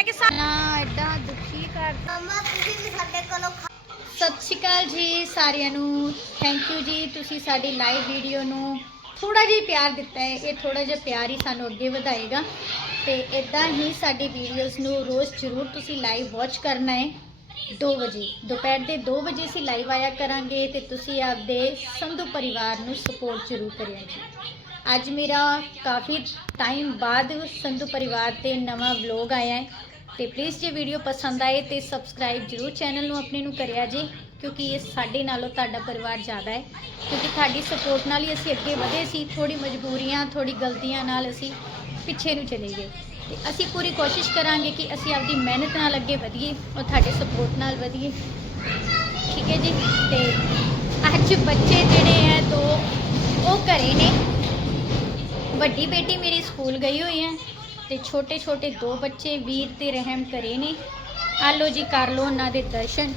ਲੈ ਕੇ ਨਾ ਐਡਾ ਦੁਖੀ ਕਰਦਾ ਮਮਾ ਤੁਸੀਂ ਵੀ ਸਾਡੇ ਕੋਲੋਂ ਖਾ- ਸਤਿ ਸ਼੍ਰੀ ਅਕਾਲ ਜੀ ਸਾਰਿਆਂ ਨੂੰ। ਥੈਂਕ ਯੂ ਜੀ ਤੁਸੀਂ ਸਾਡੀ ਲਾਈਵ ਵੀਡੀਓ ਨੂੰ ਥੋੜਾ ਜਿਹਾ ਪਿਆਰ ਦਿੱਤਾ ਹੈ। ਇਹ ਥੋੜਾ ਜਿਹਾ ਪਿਆਰ ਹੀ ਸਾਨੂੰ ਅੱਗੇ ਵਧਾਏਗਾ। ਤੇ ਇਦਾਂ ਹੀ ਸਾਡੀ ਵੀਡੀਓਜ਼ ਨੂੰ ਰੋਜ਼ ਜ਼ਰੂਰ ਤੁਸੀਂ ਲਾਈਵ ਵਾਚ ਕਰਨਾ ਹੈ। 2 ਵਜੇ ਦੁਪਹਿਰ ਦੇ 2 ਵਜੇ ਅਸੀਂ ਲਾਈਵ ਆਇਆ ਕਰਾਂਗੇ ਤੇ ਤੁਸੀਂ ਆਪਦੇ ਸੰਧੂ ਪਰਿਵਾਰ ਨੂੰ ਸਪੋਰਟ ਜ਼ਰੂਰ ਕਰਿਓ ਜੀ। ਅੱਜ ਮੇਰਾ ਕਾਫੀ ਟਾਈਮ ਬਾਅਦ ਸੰਧੂ ਪਰਿਵਾਰ ਤੇ ਨਵਾਂ ਵਲੌਗ ਆਇਆ ਹੈ। ਤੇ ਪਲੀਜ਼ ਜੇ ਵੀਡੀਓ ਪਸੰਦ ਆਏ ਤੇ ਸਬਸਕ੍ਰਾਈਬ ਜਰੂਰ ਚੈਨਲ ਨੂੰ ਆਪਣੇ ਨੂੰ ਕਰਿਆ ਜੀ, ਕਿਉਂਕਿ ਇਹ ਸਾਡੇ ਨਾਲੋਂ ਤੁਹਾਡਾ ਪਰਿਵਾਰ ਜ਼ਿਆਦਾ ਹੈ। ਕਿਉਂਕਿ ਤੁਹਾਡੀ ਸਪੋਰਟ ਨਾਲ ਹੀ ਅਸੀਂ ਅੱਗੇ ਵਧੇ ਸੀ ਥੋੜੀ ਮਜਬੂਰੀਆਂ ਥੋੜੀ ਗਲਤੀਆਂ ਨਾਲ ਅਸੀਂ ਪਿੱਛੇ ਨੂੰ ਚਲੇ ਗਏ। ਤੇ ਅਸੀਂ ਪੂਰੀ ਕੋਸ਼ਿਸ਼ ਕਰਾਂਗੇ ਕਿ ਅਸੀਂ ਆਪਦੀ ਮਿਹਨਤ ਨਾਲ ਅੱਗੇ ਵਧੀਏ ਔਰ ਤੁਹਾਡੇ ਸਪੋਰਟ ਨਾਲ ਵਧੀਏ। ਠੀਕ ਹੈ ਜੀ? ਤੇ ਅੱਜ ਬੱਚੇ ਜਿਹੜੇ ਹੈ ਦੋ, ਉਹ ਘਰੇ ਨੇ। ਵੱਡੀ ਬੇਟੀ ਮੇਰੀ ਸਕੂਲ ਗਈ ਹੋਈ ਹੈ। ਤੇ ਛੋਟੇ ਛੋਟੇ ਦੋ ਬੱਚੇ ਵੀਰ ਤੇ ਰਹਿਮ ਕਰੇ ਨੇ। ਆ ਲਓ ਜੀ, ਕਰ ਲਓ ਉਹਨਾਂ ਦੇ ਦਰਸ਼ਨ।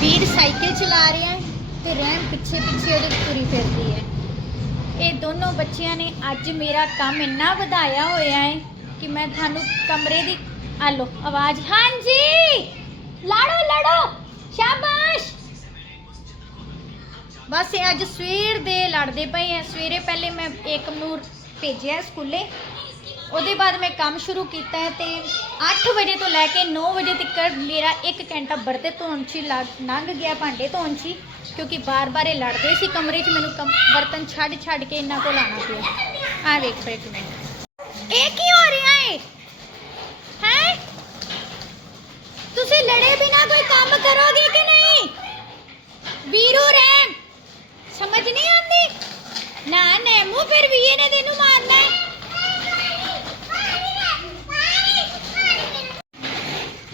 ਵੀਰ ਸਾਈਕਲ ਚਲਾ ਰਿਹਾ ਹੈ ਤੇ ਰਹਿਮ ਪਿੱਛੇ ਪਿੱਛੇ ਉਹਦੇ ਤੁਰੀ ਫਿਰਦੀ ਹੈ। ਇਹ ਦੋਨੋਂ ਬੱਚਿਆਂ ਨੇ ਅੱਜ ਮੇਰਾ ਕੰਮ ਇੰਨਾ ਵਧਾਇਆ ਹੋਇਆ ਹੈ ਕਿ ਮੈਂ ਤੁਹਾਨੂੰ ਕਮਰੇ ਦੀ ਆ ਲਓ, ਆਵਾਜ਼। ਹਾਂਜੀ! ਲੜੋ ਲੜੋ! ਸ਼ਾਬਾਸ਼! ਬਸ ਇਹ ਅੱਜ ਸਵੇਰ ਦੇ ਲੜਦੇ ਪਏ ਆ। ਸਵੇਰੇ ਪਹਿਲੇ ਮੈਂ ਏਕਮ ਨੂੰ ਭੇਜਿਆ ਸਕੂਲੇ। ਉਹਦੇ ਬਾਅਦ ਮੈਂ ਕੰਮ ਸ਼ੁਰੂ ਕੀਤਾ ਹੈ ਤੇ 8 ਵਜੇ ਤੋਂ ਲੈ ਕੇ 9 ਵਜੇ ਤੱਕ ਮੇਰਾ 1 ਘੰਟਾ ਬਰਤੇ ਧੋਣ 'ਚ ਲੰਘ ਗਿਆ ਭਾਂਡੇ ਧੋਣ 'ਚ ਕਿਉਂਕਿ ਬਾਰ-ਬਾਰ ਇਹ ਲੜਦੇ ਸੀ ਕਮਰੇ 'ਚ, ਮੈਨੂੰ ਬਰਤਨ ਛੱਡ ਛੱਡ ਕੇ ਇਹਨਾਂ ਕੋਲ ਆਣਾ ਪਿਆ। ਆ ਵੇਖ ਇੱਕ ਮਿੰਟ। ਇਹ ਕੀ ਹੋ ਰਿਹਾ ਏ? ਹੈ? ਤੁਸੀਂ ਲੜੇ ਬਿਨਾ ਕੋਈ ਕੰਮ ਕਰੋਗੇ ਕਿ ਨਹੀਂ? ਵੀਰੂ ਰਹਿਮ ਸਮਝ ਨਹੀਂ ਆਉਂਦੀ? ਨਾ ਨੇਮੂ ਫਿਰ ਵੀ ਇਹਨੇ ਤੈਨੂੰ ਮਾਰਨਾ ਹੈ।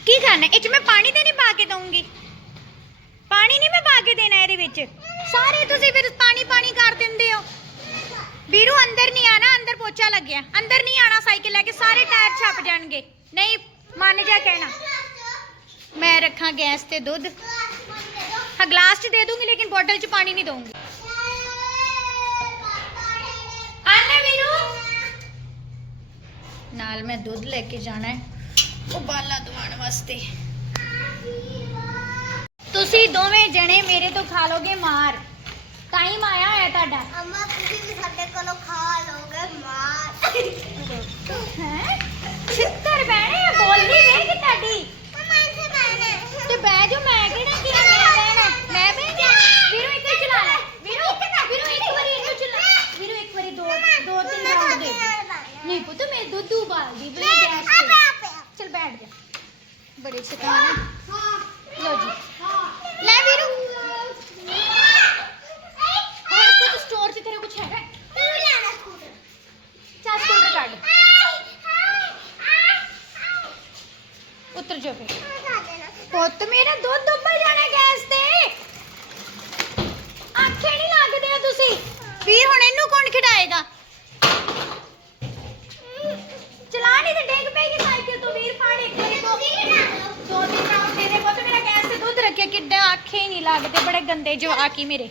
ਕੀ ਕਰਨਾ ਇਹ ਚ ਮੈਂ ਪਾਣੀ ਤੇ ਨਹੀਂ ਪਾ ਕੇ ਦਊਂਗੀ। ਪਾਣੀ ਨਹੀਂ ਮੈਂ ਪਾ ਕੇ ਦੇਣਾ ਇਹਦੇ ਵਿੱਚ। ਸਾਰੇ ਤੁਸੀਂ ਫਿਰ ਪਾਣੀ ਪਾਣੀ ਕਰ ਦਿੰਦੇ ਹੋ। ਵੀਰੂ, ਅੰਦਰ ਨਹੀਂ ਆਣਾ ਅੰਦਰ ਪੋਚਾ ਲੱਗਿਆ ਅੰਦਰ ਨਹੀਂ ਆਣਾ ਸਾਈਕਲ ਲੈ ਕੇ, ਸਾਰੇ ਟਾਇਰ ਛੱਪ ਜਾਣਗੇ। ਨਹੀਂ, ਮੰਨ ਜਾ ਕਹਿਣਾ। ਮੈਂ ਰੱਖਾਂ ਗੈਸ ਤੇ ਦੁੱਧ। ਹਾਂ ਗਲਾਸ 'ਚ ਦੇ ਦੂੰਗੀ ਲੇਕਿਨ ਬੋਟਲ 'ਚ ਪਾਣੀ ਨਹੀਂ ਦਊਂਗੀ ਆਨੇ ਵੀਰੂ ਨਾਲ ਮੈਂ ਦੁੱਧ ਲੈ ਕੇ ਜਾਣਾ ਹੈ ਉਬਾਲਾ ਦਵਾਉਣ ਵਾਸਤੇ ਤੁਸੀਂ ਦੋਵੇਂ ਜਣੇ ਮੇਰੇ ਤੋਂ ਖਾ ਲੋਗੇ ਮਾਰ ਟਾਈਮ ਆਇਆ ਹੋਇਆ ਤੁਹਾਡਾ ਮਮਾ ਤੁਸੀਂ ਵੀ ਸਾਡੇ ਕੋਲੋਂ ਖਾ ਲੋਗੇ ਮਾਰ ਹੈ ਛਿੱਤਰ ਬਹਿਣੇ ਆ, ਬੋਲਦੀ ਵੇਖ ਤੁਹਾਡੀ ਮਮਾ ਇੱਥੇ ਬੈਠੇ ਤੇ ਬਹਿ ਜਾ ਮੈਂ ਕਿਹੜਾ ਕਿਹਾ ਮੈਂ ਬਹਿਣਾ ਮੈਂ ਬਹਿ ਜਾ ਵੀਰੂ ਇੱਕ ਵਾਰੀ ਚਲਾ ਲੈ ਵੀਰੂ ਵੀਰੂ ਇੱਕ ਵਾਰੀ ਇਹਨੂੰ ਚਲਾ ਵੀਰੂ ਇੱਕ ਵਾਰੀ ਦੋ ਦੋ ਤਿੰਨ ਰਾਉਂਡ ਦੇ ਨਹੀਂ ਪੁੱਤ ਮੈਂ ਦੁੱਧ ਉਬਾਲਦੀ ਬਈ ਗੈਸ ਤੇ ਚਲ ਬੈਠ ਜਾ ਬੜੇ ਸ਼ੈਤਾਨ ਹੈ ਲੋ ਜੀ ਲੈ ਵੀਰੂ ਹੋਰ ਪੁੱਤ ਸਟੋਰ 'ਚ ਤੇਰਾ ਕੁਝ ਹੈਗਾ ਚੱਲ ਸਕੂਟਰ ਕੱਢ ਉਤਰ ਜਾ ਫਿਰ ਪੁੱਤ ਮੇਰਾ ਦੁੱਧ ਉੱਪਰ ਜਾਣਾ ਗੈਸ ਤੇ। ਆਖੇ ਨਹੀਂ ਲੱਗਦੇ ਆ ਤੁਸੀਂ। ਵੀਰ ਹੁਣ ਇਹਨੂੰ ਕੌਣ ਖਿਡਾਏਗਾ? ਚਲਾ ਨਹੀਂ ਤੇ ਡੇਗ ਪਏਗੀ ਸਾਈਕਲ ਤੋਂ ਵੀਰ ਫਾੜ ਇੱਕ ਵਾਰੀ ਦੋ ਦੋ ਤਿੰਨ ਰਾਉਂਡ ਦੇ ਦੇ ਪੁੱਤ ਮੇਰਾ ਗੈਸ ਤੇ ਦੁੱਧ ਰੱਖਿਆ। ਕਿੱਡਾ ਆਖੇ ਨਹੀਂ ਲੱਗਦੇ ਬੜੇ ਗੰਦੇ ਜੋ ਆਕੀ ਮੇਰੇ।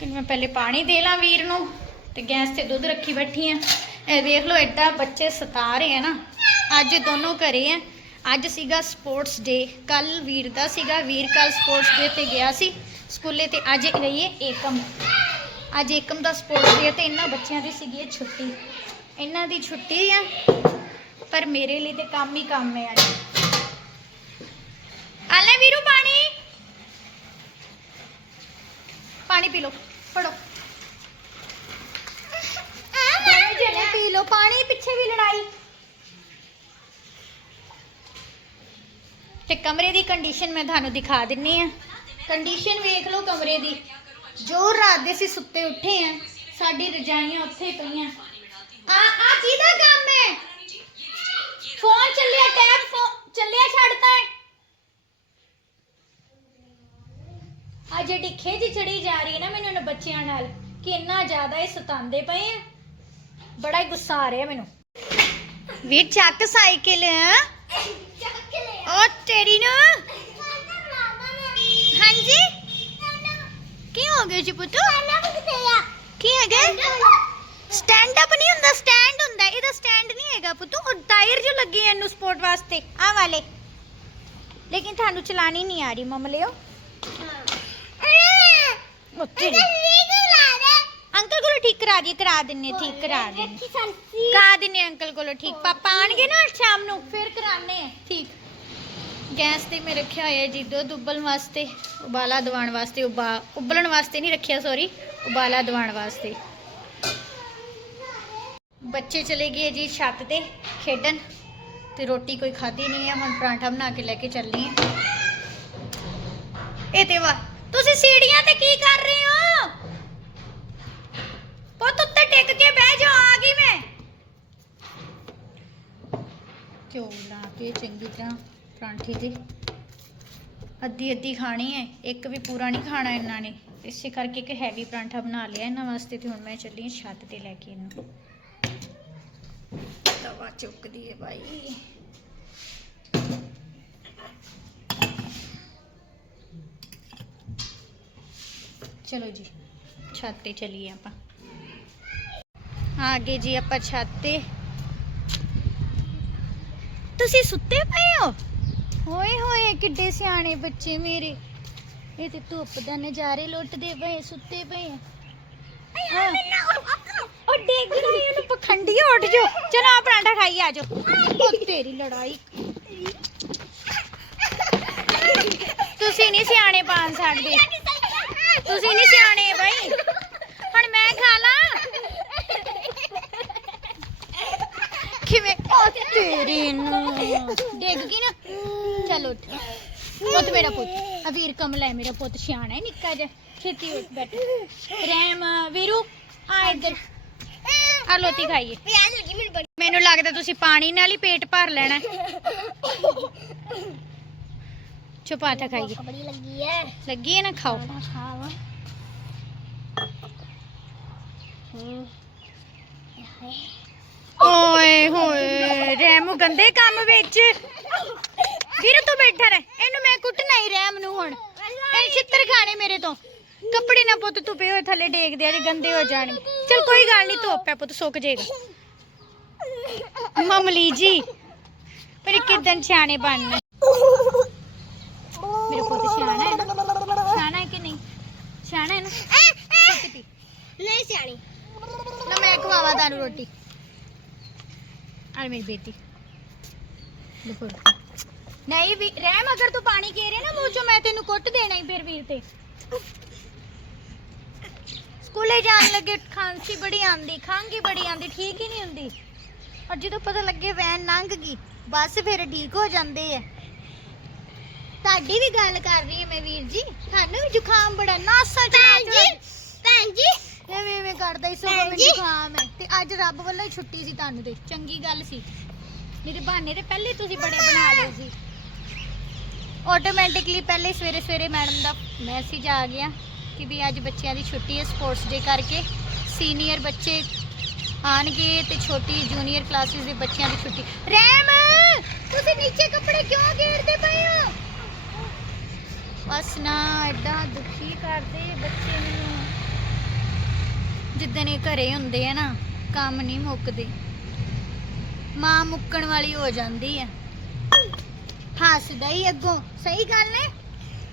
ਕਿ ਮੈਂ ਪਹਿਲੇ ਪਾਣੀ ਦੇ ਲਾਂ ਵੀਰ ਨੂੰ ਤੇ ਗੈਸ ਤੇ ਦੁੱਧ ਰੱਖੀ ਬੈਠੀ ਆ। ਇਹ ਦੇਖ ਲਓ ਐਡਾ ਬੱਚੇ ਸਤਾ ਰਹੇ ਆ ਨਾ। ਅੱਜ ਦੋਨੋਂ ਘਰੇ ਆ। ਅੱਜ ਸੀਗਾ ਸਪੋਰਟਸ ਡੇ। ਕੱਲ ਵੀਰ ਦਾ ਸੀਗਾ। ਵੀਰ ਕੱਲ ਸਪੋਰਟਸ ਡੇ ਤੇ ਗਿਆ ਸੀ। ਸਕੂਲੇ ਤੇ ਅੱਜ ਗਈ ਹੈ ਏਕਮ। ਅੱਜ ਏਕਮ ਦਾ ਸਪੋਰਟਸ ਡੇ ਤੇ ਇਹਨਾਂ ਬੱਚਿਆਂ ਦੀ ਸੀਗੀ ਛੁੱਟੀ। ਇਹਨਾਂ ਦੀ ਛੁੱਟੀ ਆ, ਪਰ ਮੇਰੇ ਲਈ ਤੇ ਕੰਮ ਹੀ ਕੰਮ ਹੈ ਅੱਜ। ਆ ਵੀਰੂ ਪਾਣੀ। ਪਾਣੀ ਪੀ ਲਓ ਫੜੋ ਦੋਵੇਂ ਜਣੇ ਪੀ ਲਓ ਪਾਣੀ ਪਿੱਛੇ ਵੀ ਲੜਾਈ ਤੇ ਕਮਰੇ ਦੀ ਕੰਡੀਸ਼ਨ ਮੈਂ ਤੁਹਾਨੂੰ ਦਿਖਾ ਦਿੰਨੀ ਆ। ਕੰਡੀਸ਼ਨ ਵੇਖ ਲਓ ਕਮਰੇ ਦੀ। ਜੋ ਰਾਤ ਦੇ ਅਸੀਂ ਸੁੱਤੇ ਉੱਠੇ ਆ, ਸਾਡੀ ਰਜਾਈਆਂ ਉੱਥੇ ਪਈਆਂ। ਆ ਆ ਕਿਹਦਾ ਕੰਮ ਹੈ? ਫੋਨ ਚੱਲਿਆ ਟੈਬ ਫੋ- ਚੱਲਿਆ ਛੱਡਤਾ ਹੈ ਆ ਜਿਹੜੀ ਖਿੱਚ ਚੜੀ ਜਾ ਰਹੀ ਹੈ ਨਾ ਮੈਨੂੰ ਇਹਨਾਂ ਬੱਚਿਆਂ ਨਾਲ, ਕਿ ਇੰਨਾ ਜ਼ਿਆਦਾ ਇਹ ਸਤਾਉਂਦੇ ਪਏ ਆ। ਬੜਾ ਹੀ ਗੁੱਸਾ ਆ ਰਿਹਾ ਮੈਨੂੰ। ਵੀਰ, ਚੱਕ ਸਾਈਕਲ। ਉਹ ਤੇਰੀ ਨਾ ਹਾਂਜੀ ਕੀ ਹੋ ਗਿਆ ਜੀ ਪੁੱਤ ਕੀ ਹੈਗਾ ਸਟੈਂਡ ਅਪ ਨਹੀਂ ਹੁੰਦਾ ਸਟੈਂਡ ਹੁੰਦਾ ਇਹਦਾ ਸਟੈਂਡ ਨਹੀਂ ਹੈਗਾ ਪੁੱਤ ਉਹ ਟਾਇਰ ਜੋ ਲੱਗੇ ਆ ਇਹਨੂੰ ਸਪੋਰਟ ਵਾਸਤੇ ਆ ਵਾਲੇ ਲੇਕਿਨ ਤੁਹਾਨੂੰ ਚਲਾਣੀ ਨਹੀਂ ਆ ਰਹੀ ਮਮਲਿਓ ਉੱਤੇ ਅੰਕਲ ਕੋਲੋਂ ਠੀਕ ਕਰਾ ਦਈਏ ਕਰਾ ਦਿੰਨੇ ਠੀਕ ਕਰਾ ਦਿੰਨੇ ਕਰਾ ਦਿੰਨੇ ਅੰਕਲ ਕੋਲੋਂ ਠੀਕ ਪਾਪਾ ਆਣਗੇ ਨਾ ਸ਼ਾਮ ਨੂੰ ਫਿਰ ਕਰਾਣੇ ਠੀਕ ਗੈਸ ਤੇ ਮੈਂ ਰੱਖਿਆ ਹੋਇਆ ਜੀ ਦੁੱਧ ਉਬਲਣ ਵਾਸਤੇ, ਉਬਾਲਾ ਦਿਵਾਉਣ ਵਾਸਤੇ, ਉਬਾ, ਉਬਲਣ ਵਾਸਤੇ ਨਹੀਂ ਰੱਖਿਆ ਸੌਰੀ ਉਬਾਲਾ ਦਿਵਾਉਣ ਵਾਸਤੇ। ਬੱਚੇ ਚਲੇ ਗਏ ਜੀ ਛੱਤ ਤੇ ਖੇਡਣ, ਤੇ ਰੋਟੀ ਕੋਈ ਖਾਧੀ ਨਹੀਂ ਹੈ, ਹੁਣ ਪਰਾਂਠਾ ਬਣਾ ਕੇ ਲੈ ਕੇ ਚੱਲਣੀ ਹੈ। ਇਹ ਤੇ ਵਾ, ਤੁਸੀਂ ਸੀੜੀਆਂ ਤੇ ਕੀ ਕਰ ਰਹੇ ਹੋ? ਪੁੱਤ ਉੱਤੇ ਟਿਕ ਕੇ ਬਹਿ ਜਾ ਆ ਗਈ ਮੈਂ। ਘਿਓ ਲਾ ਕੇ ਚੰਗੀ ਤਰ੍ਹਾਂ ਪਰਾਂਠੇ ਤੇ ਅੱਧੀ ਅੱਧੀ ਖਾਣੀ ਹੈ ਇੱਕ ਵੀ ਪੂਰਾ ਨਹੀਂ ਖਾਣਾ ਇਹਨਾਂ ਨੇ। ਇਸੇ ਕਰਕੇ ਇੱਕ ਹੈਵੀ ਪਰਾਂਠਾ ਬਣਾ ਲਿਆ ਇਹਨਾਂ ਵਾਸਤੇ ਤੇ ਹੁਣ ਮੈਂ ਚੱਲੀ ਹਾਂ ਛੱਤ ਤੇ ਲੈ ਕੇ ਇਹਨੂੰ। ਤਵਾ ਚੁੱਕਦੀ ਹੈ ਭਾਈ ਚਲੋ ਜੀ, ਛੱਤ ਤੇ ਚਲੀਏ ਆਪਾਂ। ਆ ਗਏ ਜੀ ਆਪਾਂ ਛੱਤ ਤੇ। ਤੁਸੀਂ ਸੁੱਤੇ ਪਏ ਹੋ? ਹੋਏ ਹੋਏ ਕਿੱਡੇ ਸਿਆਣੇ ਬੱਚੇ ਮੇਰੇ। ਇਹ ਤੇ ਧੁੱਪ ਦਾ ਨਜ਼ਾਰੇ ਲੁੱਟਦੇ ਪਏ ਸੁੱਤੇ ਪਏ ਆ। ਉਹ ਡੇਗ ਰਹੀ ਇਹਨੂੰ ਪਖੰਡੀ ਉੱਠ ਜੋ ਚਲੋ ਆ ਪਰਾਂਠਾ ਖਾਈ ਆ ਜਾਓ। ਉਹ ਤੇਰੀ ਲੜਾਈ। ਤੁਸੀਂ ਨਹੀਂ ਸਿਆਣੇ ਪਾਣ ਸਕਦੇ। ਤੁਸੀਂ ਨਹੀਂ ਸਿਆਣੇ ਬਾਈ। ਹੁਣ ਮੈਂ ਖਾ ਲਾਂ। ਕਿਵੇਂ? ਉਹ ਤੇਰੀ ਨੂੰ ਡਿੱਗ ਗਈ ਨਾ। ਚੱਲ ਉੱਠ। ਪੁੱਤ ਮੇਰਾ ਪੁੱਤ ਆ ਵੀਰ ਕਮਲ ਹੈ ਮੇਰਾ ਪੁੱਤ ਸਿਆਣਾ ਹੈ ਨਿੱਕਾ ਜਿਹਾ। ਛੇਤੀ ਉੱਠ ਬੈਠ। ਰੈਮ ਵੀਰੂ ਆ ਇੱਧਰ। ਆ ਲੋਤੀ ਖਾਈਏ। ਮੈਨੂੰ ਲੱਗਦਾ ਤੁਸੀਂ ਪਾਣੀ ਨਾਲ ਹੀ ਪੇਟ ਭਰ ਲੈਣਾ ਚੁਪਾਤਾ ਖਾਈਏ। ਬੜੀ ਲੱਗੀ ਹੈ ਲੱਗੀ ਹੈ ਨਾ ਖਾਓ। ਖਾਵਾ ਓਏ ਹੋਏ ਰੈਮ ਗੰਦੇ ਕੰਮ ਵਿੱਚ। ਵੀਰ ਤੂੰ ਬੈਠਾ ਰਹਿ। ਇਹਨੂੰ ਮੈਂ ਕੁੱਟਣਾ ਹੀ ਰੈਮ ਨੂੰ ਹੁਣ। ਇਹ ਛਿੱਤਰ ਖਾਣੇ ਮੇਰੇ ਤੋਂ। ਕੱਪੜੇ ਨਾ ਪੁੱਤ ਤੂੰ ਪਏ ਹੋਏ ਥੱਲੇ ਡੇਗਦੇ ਆ ਜੇ ਗੰਦੇ ਹੋ ਜਾਣਗੇ ਚਲ ਕੋਈ ਗੱਲ ਨਹੀਂ ਧੁੱਪ ਹੈ ਪੁੱਤ ਸੁੱਕ ਜਾਏਗਾ ਮਮਲੀ ਜੀ ਪਰ ਕਿਦਾਂ ਸਿਆਣੇ ਬਣਨਾ। ਮੇਰੇ ਪੁੱਤ ਸਿਆਣਾ ਹੈ ਨਾ। ਸਿਆਣਾ ਹੈ ਕਿ ਨਹੀਂ? ਸਿਆਣਾ ਹੈ ਨਾ? ਨਹੀਂ ਸਿਆਣੀ। ਨਾ ਮੈਂ ਖਵਾਵਾ ਤੁਹਾਨੂੰ ਰੋਟੀ। ਆ ਮੇਰੀ ਬੇਟੀ। ਫੜ। ਨਹੀਂ ਵੀ ਰਹਿਮ ਅਗਰ ਤੂੰ ਪਾਣੀ ਘੇਰੇ ਨਾ ਮੂੰਹ ਚੋਂ ਮੈਂ ਤੈਨੂੰ ਕੁੱਟ ਦੇਣਾ ਹੀ ਫਿਰ ਵੀਰ ਤੇ। ਸਕੂਲੇ ਜਾਣ ਲੱਗੇ ਖਾਂਸੀ ਬੜੀ ਆਂਦੀ ਖਾਂਗੀ ਬੜੀ ਆਂਦੀ ਠੀਕ ਹੀ ਨਹੀਂ ਹੁੰਦੀ। ਔਰ ਜਦੋਂ ਪਤਾ ਲੱਗੇ ਵੈਨ ਲੰਘ ਗਈ ਬਸ ਫਿਰ ਠੀਕ ਹੋ ਜਾਂਦੇ ਆ। ਤੁਹਾਡੀ ਵੀ ਗੱਲ ਕਰ ਰਹੀ ਮੈਂ ਵੀਰ ਜੀ ਤੁਹਾਨੂੰ ਵੀ ਜ਼ੁਕਾਮ ਬੜਾ ਨਾਸਾ ਭੈਣ ਜੀ ਭੈਣ ਜੀ। ਐਵੇਂ ਐਵੇਂ ਕਰਦਾ ਹੀ ਸਗੋਂ ਮੈਨੂੰ। ਜ਼ੁਕਾਮ ਹੈ ਤੇ ਅੱਜ ਰੱਬ ਵੱਲੋਂ ਹੀ ਛੁੱਟੀ ਸੀ ਤੁਹਾਨੂੰ ਤੇ ਚੰਗੀ ਗੱਲ ਸੀ। ਮੇਰੇ ਬਹਾਨੇ ਤੇ ਪਹਿਲੇ ਤੁਸੀਂ ਬੜੇ ਬਣਾ ਲਏ ਸੀ। ਆਟੋਮੈਟਿਕਲੀ ਪਹਿਲੇ ਸਵੇਰੇ ਸਵੇਰੇ ਮੈਡਮ ਦਾ ਮੈਸੇਜ ਆ ਗਿਆ ਕਿ ਵੀ ਅੱਜ ਬੱਚਿਆਂ ਦੀ ਛੁੱਟੀ ਹੈ ਸਪੋਰਟਸ ਡੇ ਕਰਕੇ ਸੀਨੀਅਰ ਬੱਚੇ ਆਣਗੇ ਤੇ ਛੋਟੀ ਜੂਨੀਅਰ ਕਲਾਸਿਸ ਦੇ ਬੱਚਿਆਂ ਦੀ ਛੁੱਟੀ। ਰੈਮ, ਤੁਸੀਂ ਨੀਚੇ ਕੱਪੜੇ ਕਿਉਂ ਘੇਰਦੇ ਪਏ ਹੋ? ਬਸ ਨਾ ਐਡਾ ਦੁਖੀ ਕਰਦੇ ਬੱਚੇ ਮੈਨੂੰ। ਜਿੱਦਣ ਇਹ ਘਰੇ ਹੁੰਦੇ ਆ ਨਾ, ਕੰਮ ਨਹੀਂ ਮੁੱਕਦੇ। ਮਾਂ ਮੁੱਕਣ ਵਾਲੀ ਹੋ ਜਾਂਦੀ ਆ। ਹੱਸਦਾ ਹੀ ਅੱਗੋਂ। ਸਹੀ ਗੱਲ ਹੈ?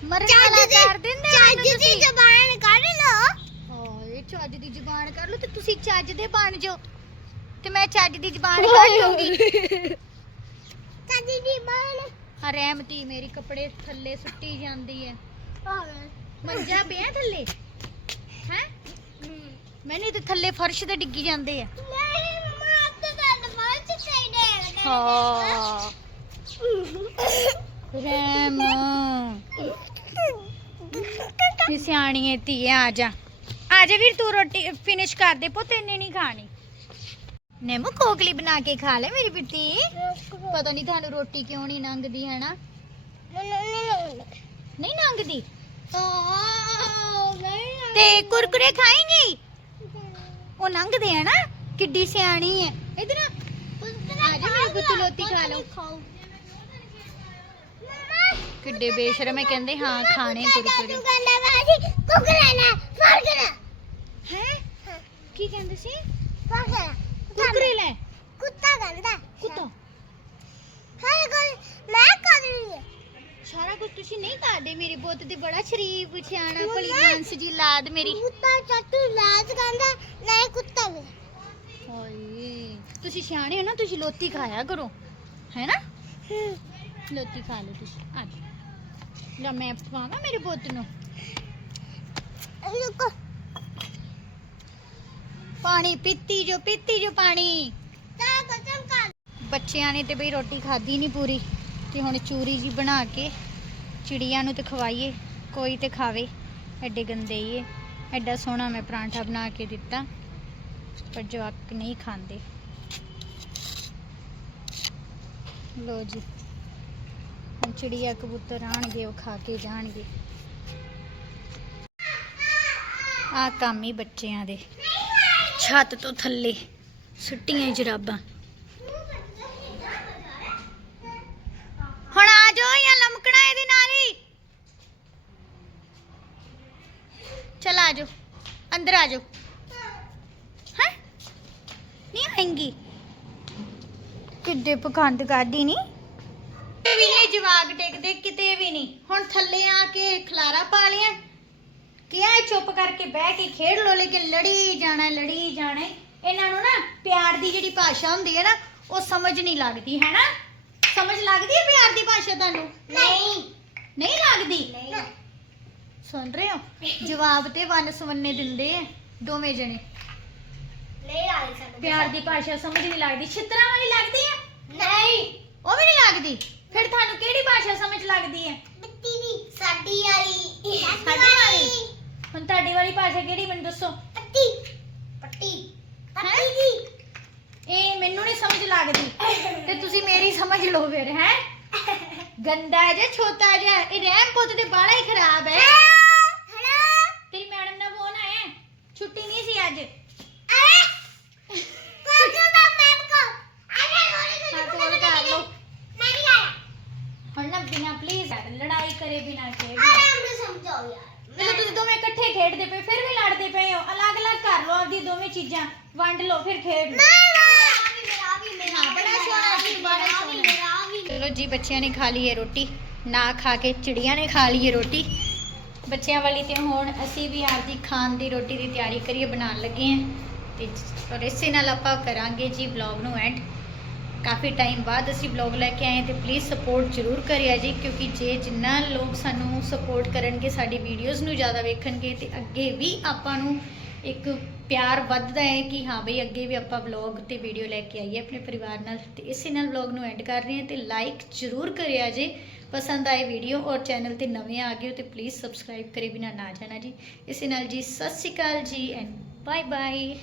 ਮਰਨ ਵਾਲਾ ਚੱਜ ਦੀ- ਕਰ ਦਿੰਦੇ ਚੱਜ ਮੈਨੂੰ ਦੀ ਤੁਸੀਂ। ਜ਼ਬਾਨ ਕੱਢ ਲਓ। ਓਏ ਚੱਜ ਦੀ ਜ਼ਬਾਨ ਕਰ ਲਓ ਤੇ ਤੁਸੀਂ ਚੱਜ ਦੇ ਬਣ ਜਾਓ। ਤੇ ਮੈਂ ਚੱਜ ਦੀ ਜ਼ਬਾਨ ਕੱਢ ਲੂੰਗੀ ਚੱਜ ਦੀ ਜ਼ਬਾਨ। ਆ ਰਹਿਮਤੀ ਮੇਰੀ ਕੱਪੜੇ ਥੱਲੇ ਸੁੱਟੀ ਜਾਂਦੀ ਹੈ। ਮੰਜਾ ਪਿਆ ਥੱਲੇ? ਹੈ? ਮੈਨੂੰ ਤੇ ਥੱਲੇ ਫਰਸ਼ ਤੇ ਡਿੱਗੀ ਜਾਂਦੇ ਆ। ਨਹੀਂ ਮਮਾ ਅੱਤ ਦਾ ਫਰਜ਼ ਚਾਹੀਦਾ ਹਾਂ। ਰੈਮ। ਨੀ ਸਿਆਣੀ ਏ ਧੀਏ, ਆ ਜਾ। ਆ ਜਾ ਵੀਰ, ਤੂੰ ਰੋਟੀ ਫਿਨਿਸ਼ ਕਰ ਦੇ ਪੁੱਤ, ਇੰਨੇ ਨਹੀਂ ਖਾਣੀ। ਨੇਮੋ ਕੋਕਲੀ ਬਣਾ ਕੇ ਖਾ ਲੈ ਮੇਰੀ ਬਿੱਟੀ ਪਤਾ ਨਹੀਂ ਤੁਹਾਨੂੰ ਰੋਟੀ ਕਿਉਂ ਨਹੀਂ ਲੰਘਦੀ ਹੈ ਨਾ ਨਹੀਂ ਲੰਘਦੀ ਤੇ ਕੁਰਕੁਰੇ ਖਾਏਂਗੀ? ਉਹ ਲੰਘਦੇ ਆ ਨਾ, ਕਿੱਡੀ ਸਿਆਣੀ ਹੈ ਇਧਰ ਆ। ਜਾ ਮੇਰੇ ਪੁੱਤ ਲੋਤੀ ਖਾ ਲਓ। ਕਿੱਡੇ ਬੇਸ਼ਰਮ ਹੈ ਕਹਿੰਦੇ ਹਾਂ ਖਾਣੇ ਕੁਰਕੁਰੇ ਤੂੰ ਕਹਿੰਦਾ ਬਾਜੀ ਕੁਕਰੇ ਨਾ ਫ਼ਰਕ ਨਾ ਹੈ? ਕੀ ਕਹਿੰਦੇ ਸੀ? ਪਾਗਲ ਕੁੱਕਰੇ ਲੈ। ਕੁੱਤਾ ਗੰਦਾ ਕੁੱਤਾ? ਹਰ ਕੋਈ ਮੈਂ ਕਰ ਰਹੀ ਹੈ। ਸਾਰਾ ਕੁਝ ਤੁਸੀਂ ਨਹੀਂ ਕਰਦੇ ਮੇਰੇ ਪੁੱਤ ਤੇ ਬੜਾ ਸ਼ਰੀਫ ਸਿਆਣਾ ਭਲੀ ਮਾਨਸ ਜੀ ਲਾਦ ਮੇਰੀ। ਕੁੱਤਾ ਚੱਟੂ ਲਾਜ ਗੰਦਾ ਨਹੀਂ ਕੁੱਤਾ ਵੀ। ਹਾਏ ਤੁਸੀਂ ਸਿਆਣੇ ਹੋ ਨਾ ਤੁਸੀਂ ਲੋਤੀ ਖਾਇਆ ਕਰੋ। ਹੈ ਨਾ? ਹੂੰ। ਲੋਤੀ ਖਾ ਲਓ ਤੁਸੀਂ। ਆ ਜਾਓ। ਲੈ ਮੈਂ ਪਾਵਾਂ ਮੇਰੇ ਪੁੱਤ ਨੂੰ? ਰੁਕੋ ਪਾਣੀ, ਪੀਤੀ ਜੋ ਪੀਤੀ ਜੋ ਪਾਣੀ। ਤਾਂ ਕਸਮ ਕਰ ਬੱਚਿਆਂ ਨੇ ਤੇ ਬਈ ਰੋਟੀ ਖਾਧੀ ਨਹੀਂ ਪੂਰੀ, ਤੇ ਹੁਣ ਚੂਰੀ ਜੀ ਬਣਾ ਕੇ ਚਿੜੀਆਂ ਨੂੰ ਤੇ ਖਵਾਈਏ, ਕੋਈ ਤੇ ਖਾਵੇ। ਐਡੇ ਗੰਦੇ ਹੀ ਏ। ਐਡਾ ਸੋਹਣਾ ਮੈਂ ਪਰਾਂਠਾ ਬਣਾ ਕੇ ਦਿੱਤਾ, ਪਰ ਜਵਾਕ ਨਹੀਂ ਖਾਂਦੇ। ਲੋ ਜੀ। ਚਿੜੀਆ ਕਬੂਤਰ ਆਣਗੇ, ਉਹ ਖਾ ਕੇ ਜਾਣਗੇ। ਆ ਕੰਮ ਹੀ ਬੱਚਿਆਂ ਦੇ। ਛੱਤ ਤੋਂ ਥੱਲੇ ਸੁੱਟੀਆਂ ਜਰਾਬਾਂ। ਹੁਣ ਆ ਜਾਓ ਜਾਂ ਲਮਕਣਾ ਇਹਦੇ ਨਾਲ ਹੀ। ਚਲ ਆ ਜਾਓ, ਅੰਦਰ ਆ ਜਾਓ। ਹੈ? ਨਹੀਂ ਆਏਂਗੀ ਕਿੱਡੇ ਪਖੰਡ ਕਾਢੀ ਨਹੀਂ ਨਹੀਂ ਜਵਾਗ ਟਿਕਦੇ ਕਿਤੇ ਵੀ ਨਹੀਂ। ਹੁਣ ਥੱਲੇ ਆ ਕੇ ਖਲਾਰਾ ਪਾ ਲਿਆ। ਕਿਹਾ ਇਹ ਚੁੱਪ ਕਰਕੇ ਬਹਿ ਕੇ ਖੇਡ ਲੋ ਲੇਕਿਨ ਲੜੀ ਜਾਣਾ ਲੜੀ ਜਾਣਾ ਇਹਨਾਂ ਨੂੰ ਨਾ ਪਿਆਰ ਦੀ ਜਿਹੜੀ ਭਾਸ਼ਾ ਹੁੰਦੀ ਹੈ ਨਾ ਉਹ ਸਮਝ ਨਹੀਂ ਲੱਗਦੀ ਹੈ ਨਾ ਸਮਝ ਲੱਗਦੀ ਹੈ ਪਿਆਰ ਦੀ ਭਾਸ਼ਾ ਤੁਹਾਨੂੰ? ਨਹੀਂ। ਨਹੀਂ ਲੱਗਦੀ? ਸੁਣ ਰਹੇ ਹੋ? ਜਵਾਬ ਤੇ ਵਨ ਸਵੰਨੇ ਦਿੰਦੇ ਆ ਦੋਵੇਂ ਜਣੇ। ਨਹੀਂ ਆਈ ਸਾਨੂੰ। ਪਿਆਰ ਦੀ ਭਾਸ਼ਾ ਸਮਝ ਨਹੀਂ ਲੱਗਦੀ। ਛਿੱਤਰਾਂ ਵਾਲੀ ਲੱਗਦੀ ਆ? ਨਹੀਂ। ਉਹ ਵੀ ਨਹੀਂ ਲੱਗਦੀ? ਫਿਰ ਤੁਹਾਨੂੰ ਕਿਹੜੀ ਭਾਸ਼ਾ ਸਮਝ ਲੱਗਦੀ ਹੈ? ਬੱਤੀ ਦੀ ਸਾਡੀ ਵਾਲੀ। ਸਾਡੀ ਵਾਲੀ? ਹੁਣ ਤੁਹਾਡੀ ਵਾਲੀ ਭਾਸ਼ਾ ਕਿਹੜੀ ਮੈਨੂੰ ਦੱਸੋ? ਪੱਟੀ। ਪੱਟੀ। ਪੱਟੀ ਦੀ। ਇਹ ਮੈਨੂੰ ਨਹੀਂ ਸਮਝ ਲੱਗਦੀ। ਤੇ ਤੁਸੀਂ ਮੇਰੀ ਸਮਝ ਲਓ ਫਿਰ ਹੈ? ਗੰਦਾ ਜਿਹਾ ਛੋਟਾ ਜਿਹਾ ਇਹ ਰਹਿਮ ਪੁੱਤ ਦੇ ਬਾਲਾ ਹੀ ਖਰਾਬ ਹੈ ਹੜਾ ਤੇਰੀ ਮੈਡਮ ਦਾ ਫੋਨ ਆਇਆ ਛੁੱਟੀ ਨਹੀਂ ਸੀ ਅੱਜ ਪਾਗਲ ਦਾ ਮੈਮ ਕੋ ਅਰੇ ਲੋਰੀ ਹਾਂ ਕੋਲ ਕਰ ਲਓ ਨਹੀਂ ਆਇਆ ਹੁਣ ਨਾ ਬਿਨਾ ਪਲੀਜ਼ ਲੜਾਈ ਕਰੇ ਬਿਨਾ ਖੇਡ ਆਰਾਮ ਨਾਲ ਸਮਝਾਓ ਯਾਰ ਜਦੋਂ ਤੁਸੀਂ ਦੋਵੇਂ ਇਕੱਠੇ ਖੇਡਦੇ ਪਏ, ਫਿਰ ਵੀ ਲੜਦੇ ਪਏ ਹੋ। ਅਲੱਗ-ਅਲੱਗ ਕਰ ਲਓ ਆਪਦੀ ਦੋਵੇਂ ਚੀਜ਼ਾਂ। ਵੰਡ ਲਓ, ਫਿਰ ਖੇਡ ਲਓ। ਚਲੋ ਜੀ, ਬੱਚਿਆਂ ਨੇ ਖਾ ਲਈ ਹੈ ਰੋਟੀ। ਨਾ ਖਾ ਕੇ ਚਿੜੀਆਂ ਨੇ ਖਾ ਲਈ ਹੈ ਰੋਟੀ। ਬੱਚਿਆਂ ਵਾਲੀ ਤੇ ਹੁਣ ਅਸੀਂ ਵੀ ਆਪਦੀ ਖਾਣ ਦੀ ਰੋਟੀ ਦੀ ਤਿਆਰੀ ਕਰੀਏ, ਬਣਾਉਣ ਲੱਗੇ ਹਾਂ। ਤੇ ਔਰ ਇਸੇ ਨਾਲ ਆਪਾਂ ਕਰਾਂਗੇ ਜੀ ਵਲੌਗ ਨੂੰ ਐਂਡ ਕਾਫੀ ਟਾਈਮ ਬਾਅਦ ਅਸੀਂ ਵਲੌਗ ਲੈ ਕੇ ਆਏ ਹਾਂ ਤੇ ਪਲੀਜ਼ ਸਪੋਰਟ ਜ਼ਰੂਰ ਕਰਿਆ ਜੀ, ਕਿਉਂਕਿ ਜੇ ਜਿੰਨਾ ਲੋਕ ਸਾਨੂੰ ਸਪੋਰਟ ਕਰਨਗੇ, ਸਾਡੀ ਵੀਡੀਓਜ਼ ਨੂੰ ਜ਼ਿਆਦਾ ਵੇਖਣਗੇ ਤੇ ਅੱਗੇ ਵੀ ਆਪਾਂ ਨੂੰ ਇੱਕ ਪਿਆਰ ਵੱਧਦਾ ਹੈ ਕਿ ਹਾਂ ਬਈ ਅੱਗੇ ਵੀ ਆਪਾਂ ਵਲੌਗ ਤੇ ਵੀਡੀਓ ਲੈ ਕੇ ਆਈਏ ਆਪਣੇ ਪਰਿਵਾਰ ਨਾਲ। ਤੇ ਇਸੇ ਨਾਲ ਵਲੌਗ ਨੂੰ ਐਂਡ ਕਰ ਰਹੇ ਹਾਂ ਤੇ ਲਾਈਕ ਜ਼ਰੂਰ ਕਰਿਆ ਜੇ। ਪਸੰਦ ਆਏ ਵੀਡੀਓ ਔਰ ਚੈਨਲ ਤੇ ਨਵੇਂ ਆ ਗਏ ਹੋ ਤੇ ਪਲੀਜ਼ ਸਬਸਕ੍ਰਾਈਬ ਕਰੇ ਬਿਨਾ ਨਾ ਜਾਣਾ ਜੀ। ਇਸੇ ਨਾਲ ਜੀ, ਸਤਿ ਸ਼੍ਰੀ ਅਕਾਲ ਜੀ ਐਂਡ ਬਾਏ ਬਾਏ